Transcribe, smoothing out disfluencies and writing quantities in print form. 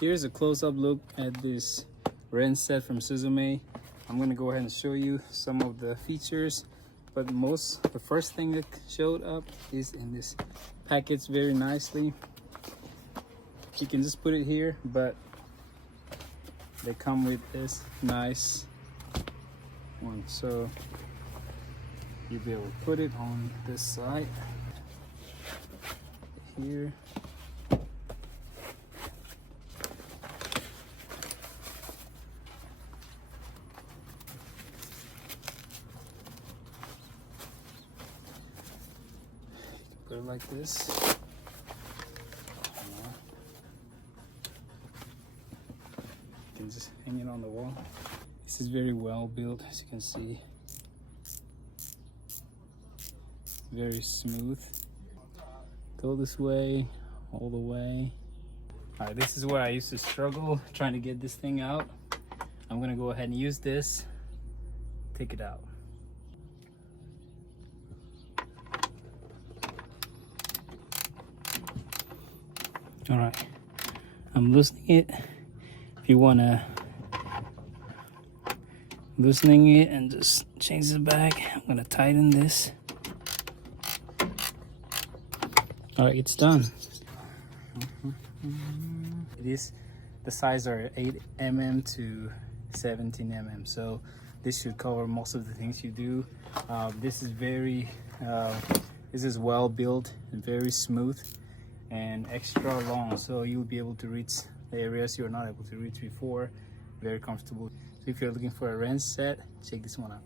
Here's a close-up look at this wrench set from SUZUME. I'm gonna go ahead and show you some of the features, but the first thing that showed up is in this package very nicely. You can just put it here, but they come with this nice one, so you'll be able to put it on this side here. Put it like this. You can just hang it on the wall. This is very well built, as you can see. Very smooth. Go this way, all the way. All right, this is where I used to struggle trying to get this thing out. I'm gonna go ahead and use this, take it out. All right, I'm loosening it. If you wanna loosening it and just change the back, I'm gonna tighten this. All right, it's done. It is, the size are 8 mm to 17 mm, so this should cover most of the things you do. This is well built and very smooth and extra long, so you'll be able to reach the areas you're not able to reach before. Very comfortable. So if you're looking for a wrench set, check this one out.